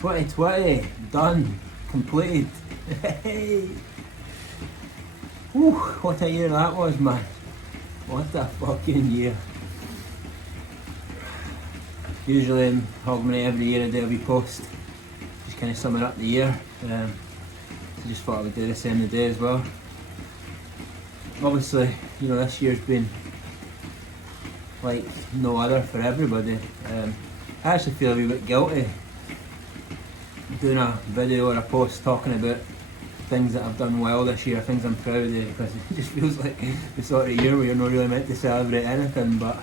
2020, done, completed. Hey! Whew, what a year that was, man. What a fucking year. Usually in Hogmanay every year I do a wee post, just kind of summing up the year. So just thought I would do the same today as well. Obviously, you know, this year's been like no other for everybody. I actually feel a wee bit guilty doing a video or a post talking about things that I've done well this year, things I'm proud of, because it just feels like the sort of year where you're not really meant to celebrate anything. But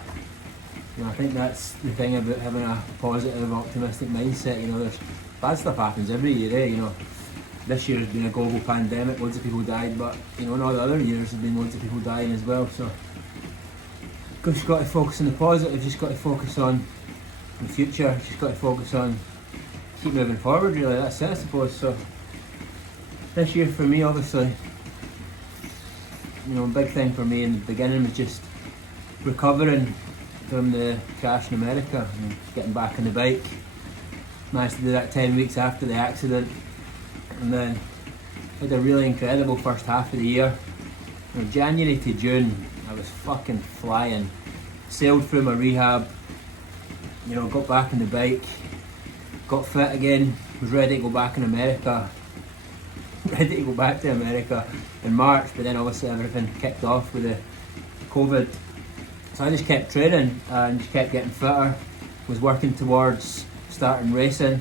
you know, I think that's the thing about having a positive, optimistic mindset. You know, there's bad stuff happens every year, You know, this year has been a global pandemic, loads of people died, but you know, in all the other years have been loads of people dying as well. So just got to focus on the positive, just got to focus on the future, just got to focus on keep moving forward, really. That's it, I suppose. So this year for me, obviously, you know, a big thing for me in the beginning was just recovering from the crash in America and getting back on the bike. Managed to do that 10 weeks after the accident, and then had a really incredible first half of the year. You know, January to June, I was fucking flying. Sailed through my rehab, you know, got back on the bike, got fit again, was ready to go back in America, ready to go back to America in March, but then obviously everything kicked off with the COVID. So I just kept training and just kept getting fitter, was working towards starting racing,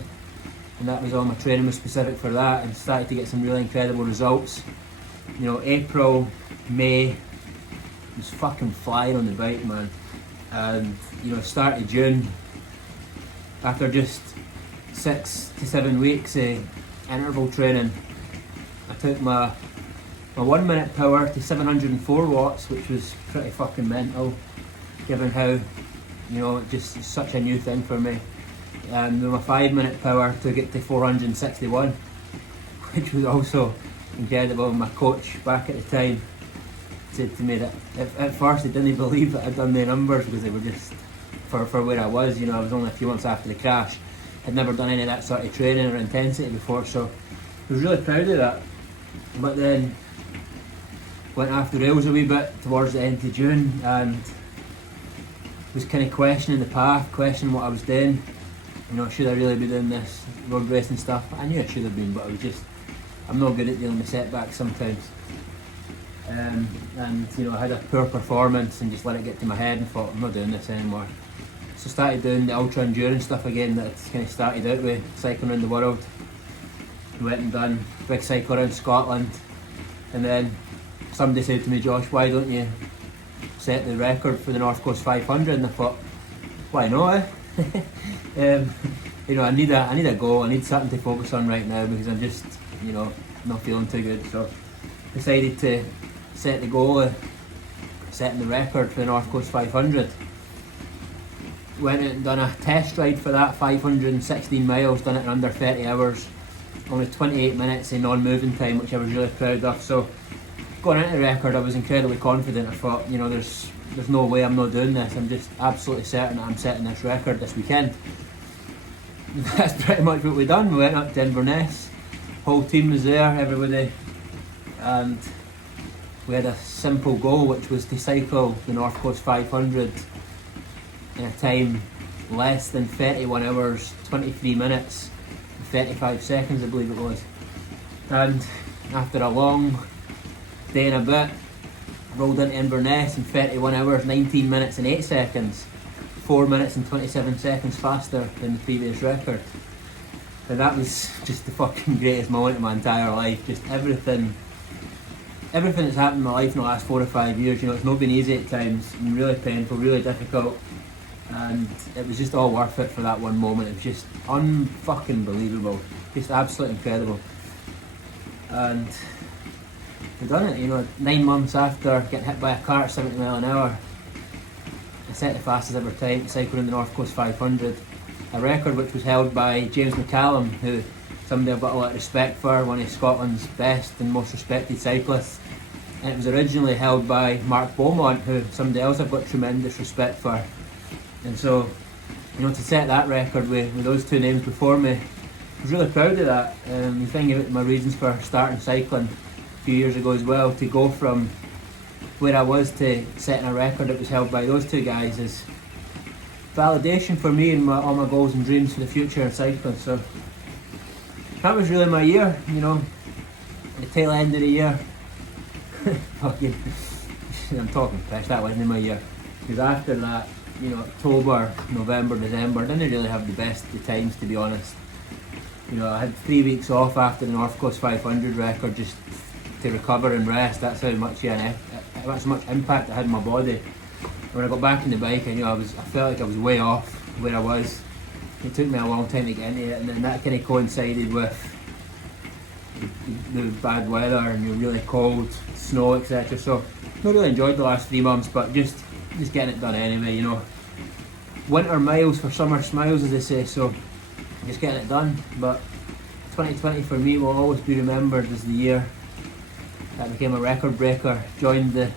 and that was all my training was specific for that, and started to get some really incredible results. You know, April, May, was fucking flying on the bike, man. And you know, start of June, after just 6 to 7 weeks of interval training, I took my 1 minute power to 704 watts, which was pretty fucking mental, given how, you know, just such a new thing for me. And with my 5 minute power took it to 461, which was also incredible. My coach back at the time said to me that at first he didn't believe that I'd done the numbers, because they were just for where I was. You know, I was only a few months after the crash, had never done any of that sort of training or intensity before, so I was really proud of that. But then went off the rails a wee bit towards the end of June and was kind of questioning the path, questioning what I was doing. You know, should I really be doing this road racing stuff? I knew I should have been, but I'm not good at dealing with setbacks sometimes. And you know, I had a poor performance and just let it get to my head and thought, I'm not doing this anymore. So started doing the ultra endurance stuff again that I kind of started out with, cycling around the world. Went and done a big cycle around Scotland, and then somebody said to me, Josh, why don't you set the record for the North Coast 500? And I thought, why not? You know, I need a goal, I need something to focus on right now, because I'm just, you know, not feeling too good. So decided to set the goal of setting the record for the North Coast 500. Went out and done a test ride for that, 516 miles, done it in under 30 hours, only 28 minutes in non-moving time, which I was really proud of. So going into the record, I was incredibly confident. I thought, you know, there's no way I'm not doing this. I'm just absolutely certain that I'm setting this record this weekend. That's pretty much what we done. We went up to Inverness, whole team was there, everybody, and we had a simple goal, which was to cycle the North Coast 500 in a time less than 31 hours, 23 minutes, 35 seconds, I believe it was. And after a long day and a bit, rolled into Inverness in 31 hours, 19 minutes and 8 seconds, 4 minutes and 27 seconds faster than the previous record. And that was just the fucking greatest moment of my entire life. Just everything that's happened in my life in the last 4 or 5 years, you know, it's not been easy at times, and really painful, really difficult. And it was just all worth it for that one moment. It was just unfucking believable, just absolutely incredible. And we've done it, you know, 9 months after getting hit by a car at 70 mile an hour. I set the fastest ever time cycling the North Coast 500, a record which was held by James McCallum, who somebody I've got a lot of respect for, one of Scotland's best and most respected cyclists. And it was originally held by Mark Beaumont, who somebody else I've got tremendous respect for. And so, you know, to set that record with those two names before me, I was really proud of that. The thing about my reasons for starting cycling a few years ago as well, to go from where I was to setting a record that was held by those two guys is validation for me and all my goals and dreams for the future in cycling. So that was really my year, you know, the tail end of the year. Fucking, I'm talking piss, that wasn't my year. Because after that, you know, October, November, December, I didn't really have the best of times, to be honest. You know, I had 3 weeks off after the North Coast 500 record just to recover and rest. That's how much that's how much impact it had on my body. When I got back on the bike, I knew I felt like I was way off where I was. It took me a long time to get into it, and then that kind of coincided with the bad weather and the really cold, snow, etc. So not really enjoyed the last 3 months, but just getting it done anyway, you know. Winter miles for summer smiles, as they say, so just getting it done. But 2020 for me will always be remembered as the year that became a record breaker, joined the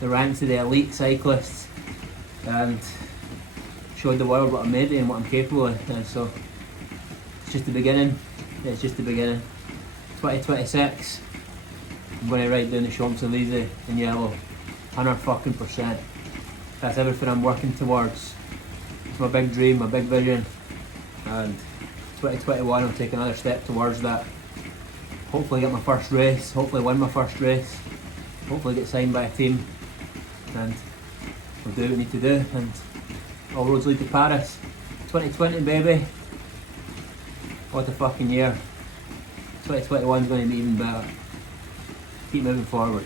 ranks of the elite cyclists, and showed the world what I'm made of and what I'm capable of. And so it's just the beginning. It's just the beginning. 2026, I'm going to ride down the Champs-Elysees in yellow, 100%. That's everything I'm working towards. It's my big dream, my big vision, and 2021 I'll take another step towards that. Hopefully get my first race, hopefully win my first race, hopefully get signed by a team, and we'll do what we need to do, and all roads lead to Paris. 2020 baby, what a fucking year. 2021 is going to be even better. Keep moving forward.